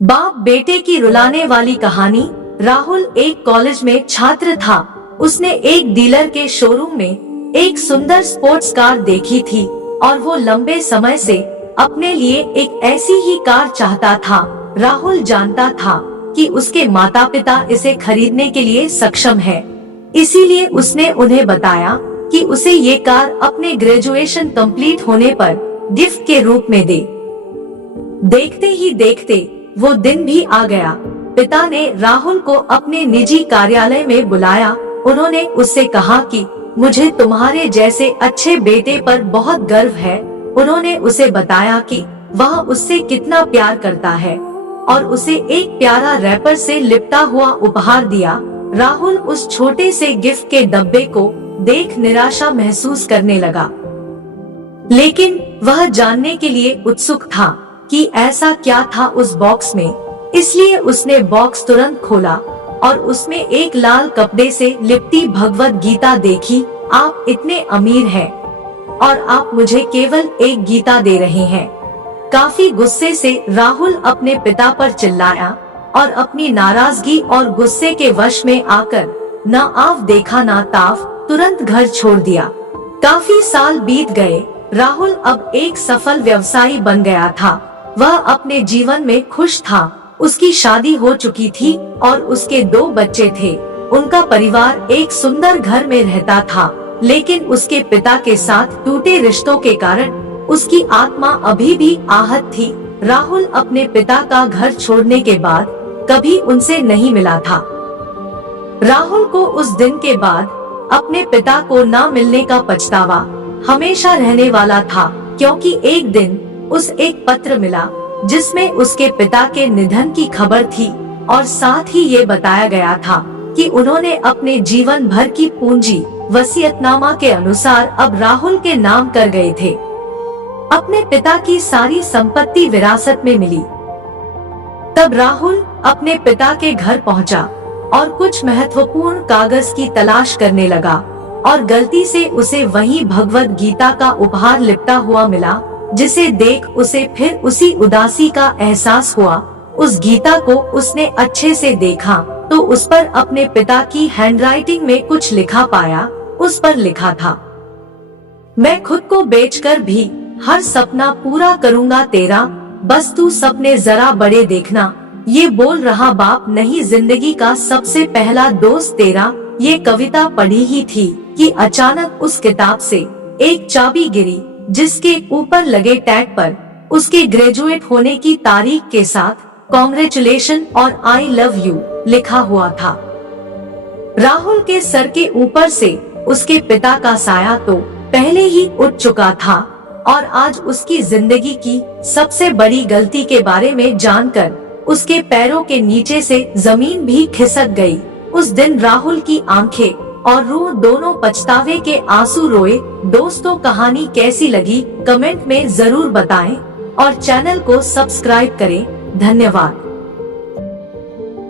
बाप बेटे की रुलाने वाली कहानी। राहुल एक कॉलेज में छात्र था। उसने एक डीलर के शोरूम में एक सुंदर स्पोर्ट्स कार देखी थी और वो लंबे समय से अपने लिए एक ऐसी ही कार चाहता था। राहुल जानता था कि उसके माता पिता इसे खरीदने के लिए सक्षम है, इसीलिए उसने उन्हें बताया कि उसे ये कार अपने ग्रेजुएशन कंप्लीट होने पर गिफ्ट के रूप में दे। देखते ही देखते वो दिन भी आ गया। पिता ने राहुल को अपने निजी कार्यालय में बुलाया। उन्होंने उससे कहा कि मुझे तुम्हारे जैसे अच्छे बेटे पर बहुत गर्व है। उन्होंने उसे बताया कि वह उससे कितना प्यार करता है और उसे एक प्यारा रैपर से लिपटा हुआ उपहार दिया। राहुल उस छोटे से गिफ्ट के डब्बे को देख निराशा महसूस करने लगा, लेकिन वह जानने के लिए उत्सुक था कि ऐसा क्या था उस बॉक्स में। इसलिए उसने बॉक्स तुरंत खोला और उसमें एक लाल कपड़े से लिपटी भगवत गीता देखी। आप इतने अमीर हैं और आप मुझे केवल एक गीता दे रहे हैं। काफी गुस्से से राहुल अपने पिता पर चिल्लाया और अपनी नाराजगी और गुस्से के वश में आकर न आव देखा न ताव तुरंत घर छोड़ दिया। काफी साल बीत गए। राहुल अब एक सफल व्यवसायी बन गया था। वह अपने जीवन में खुश था। उसकी शादी हो चुकी थी और उसके 2 बच्चे थे। उनका परिवार एक सुंदर घर में रहता था, लेकिन उसके पिता के साथ टूटे रिश्तों के कारण उसकी आत्मा अभी भी आहत थी। राहुल अपने पिता का घर छोड़ने के बाद कभी उनसे नहीं मिला था। राहुल को उस दिन के बाद अपने पिता को न मिलने का पछतावा हमेशा रहने वाला था, क्योंकि एक दिन उस एक पत्र मिला जिसमें उसके पिता के निधन की खबर थी और साथ ही ये बताया गया था कि उन्होंने अपने जीवन भर की पूंजी वसीयतनामा के अनुसार अब राहुल के नाम कर गए थे। अपने पिता की सारी संपत्ति विरासत में मिली। तब राहुल अपने पिता के घर पहुंचा और कुछ महत्वपूर्ण कागज की तलाश करने लगा और गलती से उसे वही भगवत गीता का उपहार लिपटा हुआ मिला, जिसे देख उसे फिर उसी उदासी का एहसास हुआ। उस गीता को उसने अच्छे से देखा तो उस पर अपने पिता की हैंडराइटिंग में कुछ लिखा पाया। उस पर लिखा था, मैं खुद को बेचकर भी हर सपना पूरा करूंगा तेरा, बस तू सपने जरा बड़े देखना। ये बोल रहा बाप नहीं, जिंदगी का सबसे पहला दोस्त तेरा। ये कविता पढ़ी ही थी कि अचानक उस किताब से एक चाबी गिरी, जिसके ऊपर लगे टैग पर उसके ग्रेजुएट होने की तारीख के साथ कॉन्ग्रेचुलेशन और आई लव यू लिखा हुआ था। राहुल के सर के ऊपर से उसके पिता का साया तो पहले ही उठ चुका था और आज उसकी जिंदगी की सबसे बड़ी गलती के बारे में जानकर उसके पैरों के नीचे से जमीन भी खिसक गई। उस दिन राहुल की आंखें और रूह दोनों पछतावे के आंसू रोए। दोस्तों, कहानी कैसी लगी कमेंट में जरूर बताएं और चैनल को सब्सक्राइब करें। धन्यवाद।